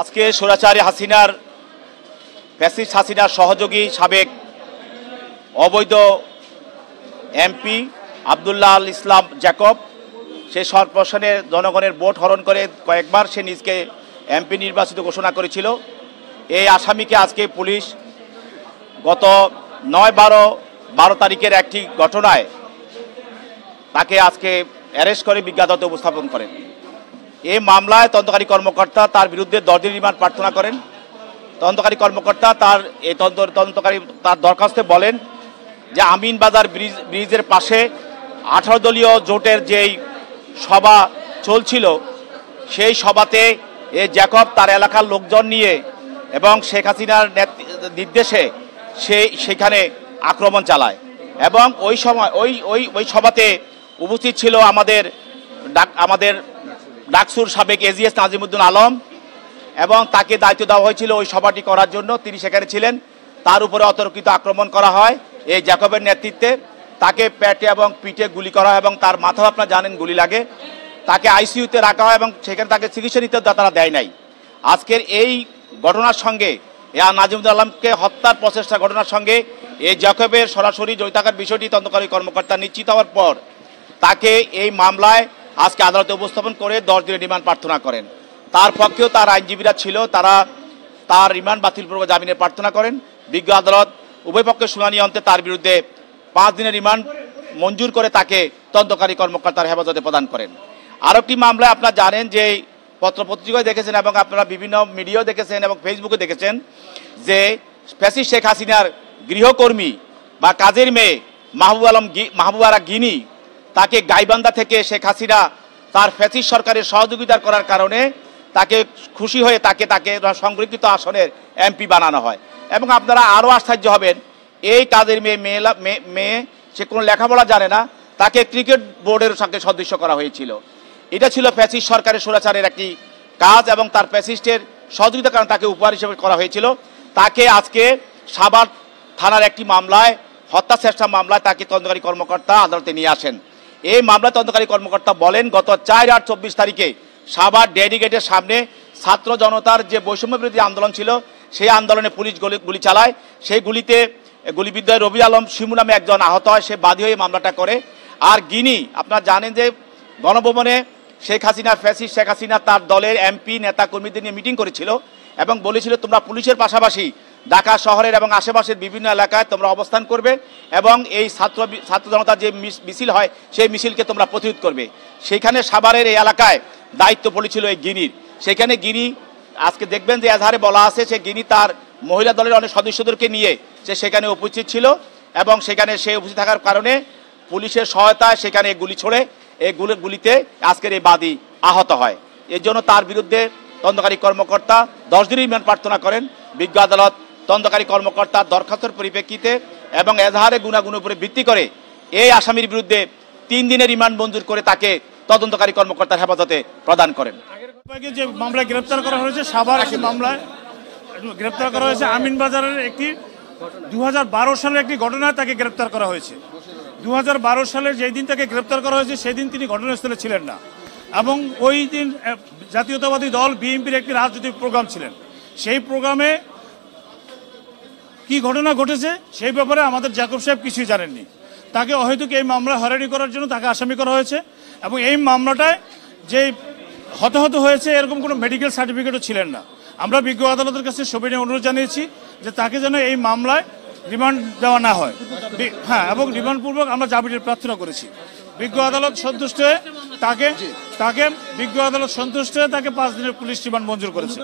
আজকে স্বৈরাচারী হাসিনার ফ্যাসিস্ট হাসিনার সহযোগী সাবেক অবৈধ এমপি আব্দুল্লাহ আল ইসলাম জ্যাকব সে সর্বশনে জনগণের ভোট হরণ করে কয়েকবার সে নিজকে এমপি নির্বাচিত ঘোষণা করেছিল। এই আসামিকে আজকে পুলিশ গত 9-12 তারিখের একটি ঘটনায় তাকে আজকে অ্যারেস্ট করে বিজ্ঞ আদালতে উপস্থাপন করেন। এই মামলায় তদন্তকারী কর্মকর্তা তার বিরুদ্ধে 10 দিন রিমান্ড প্রার্থনা করেন। তদন্তকারী কর্মকর্তা তার দরখাস্তে বলেন যে আমিনবাজার ব্রিজের পাশে 18 দলীয় জোটের যেই সভা চলছিল সেই সভাতে জ্যাকব তার এলাকার লোকজন নিয়ে এবং শেখ হাসিনার নির্দেশে সেখানে আক্রমণ চালায় এবং ওই সময় ওই সভাতে উপস্থিত ছিল আমাদের ডাকসুর সাবেক এজিএস নাজিমুদ্দিন আলম এবং তাকে দায়িত্ব দেওয়া হয়েছিল ওই সভাটি করার জন্য। তিনি সেখানে ছিলেন। তার উপরে অতর্কিত আক্রমণ করা হয় এই জ্যাকবের নেতৃত্বে। তাকে পেটে এবং পিঠে গুলি করা হয় এবং তার মাথাও আপনারা জানেন গুলি লাগে। তাকে আইসিইউতে রাখা হয় এবং সেখানে তাকে চিকিৎসা নিতে তারা দেয় নাই। আজকের এই ঘটনার সঙ্গে নাজিমুদ্দিন আলমকে হত্যার প্রচেষ্টা ঘটনার সঙ্গে এই জ্যাকবের সরাসরি জড়িত থাকার বিষয়টি তদন্তকারী কর্মকর্তা নিশ্চিত হওয়ার পর তাকে এই মামলায় আজকে আদালতে উপস্থাপন করে 10 দিনের রিমান্ড প্রার্থনা করেন। তার পক্ষেও তার আইনজীবীরা ছিল, তারা তার রিমান্ড বাতিলপূর্বক জামিনের প্রার্থনা করেন। বিজ্ঞ আদালত উভয় পক্ষের শুনানি অন্তে তার বিরুদ্ধে 5 দিনের রিমান্ড মঞ্জুর করে তাকে তদন্তকারী কর্মকর্তার হেফাজতে প্রদান করেন। আরেকটি মামলায় আপনারা জানেন যে পত্রপত্রিকায় দেখেছেন এবং আপনারা বিভিন্ন মিডিয়াও দেখেছেন এবং ফেসবুকে দেখেছেন যে ফ্যাসিস্ট শেখ হাসিনার গৃহকর্মী বা কাজের মেয়ে মাহবুবারা গিনি তাকে গাইবান্ধা থেকে শেখ হাসিনা তার ফ্যাসিস্ট সরকারের সহযোগিতা করার কারণে তাকে খুশি হয়ে তাকে সংরক্ষিত আসনের এমপি বানানো হয়। এবং আপনারা আরও আশ্চর্য হবেন, এই কাজের মেয়ে সে কোনো লেখাপড়া জানে না, তাকে ক্রিকেট বোর্ডের সঙ্গে সদস্য করা হয়েছিল। এটা ছিল ফ্যাসিস্ট সরকারের স্বৈরাচারের একটি কাজ এবং তার ফ্যাসিস্টের সহযোগিতার কারণে তাকে উপহার হিসেবে করা হয়েছিল। তাকে আজকে সাভার থানার একটি মামলায় হত্যা চেষ্টা মামলায় তাকে তদন্তকারী কর্মকর্তা আদালতে নিয়ে আসেন। এই মামলায় তদন্তকারী কর্মকর্তা বলেন গত 4-8-24 তারিখে সাভার ডেডিকেটের সামনে ছাত্র জনতার যে বৈষম্য বিরোধী আন্দোলন ছিল সেই আন্দোলনে পুলিশ গুলি চালায়। সেই গুলিতে গুলিবিদ্ধ রবি আলম শিমু নামে একজন আহত হয়, সে বাদী হয়ে মামলাটা করে। আর গিনি আপনারা জানেন যে গণভবনে শেখ হাসিনা ফ্যাসিস্ট শেখ হাসিনা তার দলের এমপি নেতা কর্মীদের নিয়ে মিটিং করেছিল এবং বলেছিল তোমরা পুলিশের পাশাপাশি ঢাকা শহরের এবং আশেপাশের বিভিন্ন এলাকায় তোমরা অবস্থান করবে এবং এই ছাত্র জনতার যে মিছিল হয় সেই মিছিলকে তোমরা প্রতিরোধ করবে। সেখানে সাভারের এই এলাকায় দায়িত্ব পড়েছিল এই গিনির। সেখানে গিনি আজকে দেখবেন যে এজাহারে বলা আছে সে গিনি তার মহিলা দলের অনেক সদস্যদেরকে নিয়ে সে সেখানে উপস্থিত ছিল এবং সেখানে সে উপস্থিত থাকার কারণে পুলিশের সহায়তায় সেখানে গুলি ছোড়ে। এই গুলিতে আজকের এই বাদী আহত হয়। এর জন্য তার বিরুদ্ধে তদন্তকারী কর্মকর্তা 10 দিনের রিমান্ড প্রার্থনা করেন। বিজ্ঞ আদালত তদন্তকারী কর্মকর্তার দরখাস্তের পরিপ্রেক্ষিতে এবং এজাহারে গুণাগুণের উপরে ভিত্তি করে এই আসামির বিরুদ্ধে 3 দিনের রিমান্ড মঞ্জুর করে তাকে তদন্তকারী কর্মকর্তার হেফাজতে প্রদান করেন। যে মামলায় গ্রেপ্তার করা হয়েছে সাভার একটি মামলায় গ্রেপ্তার করা হয়েছে আমিনবাজারের একটি 2012 সালের একটি ঘটনায় তাকে গ্রেপ্তার করা হয়েছে। 2012 সালের যেই দিন তাকে গ্রেপ্তার করা হয়েছে সেদিন তিনি ঘটনাস্থলে ছিলেন না এবং ওই দিন জাতীয়তাবাদী দল বিএনপির একটি রাজনৈতিক প্রোগ্রাম ছিলেন। সেই প্রোগ্রামে কি ঘটনা ঘটেছে সেই ব্যাপারে আমাদের জ্যাকব সাহেব কিছুই জানেননি। তাকে অহেতুক এই মামলা হয়রানি করার জন্য তাকে আসামি করা হয়েছে এবং এই মামলাটায় যে হতাহত হয়েছে এরকম কোনো মেডিকেল সার্টিফিকেটও ছিলেন না। আমরা বিজ্ঞ আদালতের কাছে সবিনয় অনুরোধ জানিয়েছি যে তাকে যেন এই মামলায় রিমান্ড দেওয়া না হয়। হ্যাঁ, এবং রিমান্ড পূর্বক আমরা জামিনের প্রার্থনা করেছি। বিজ্ঞ আদালত সন্তুষ্ট হয়ে তাকে 5 দিনের পুলিশ রিমান্ড মঞ্জুর করেছে।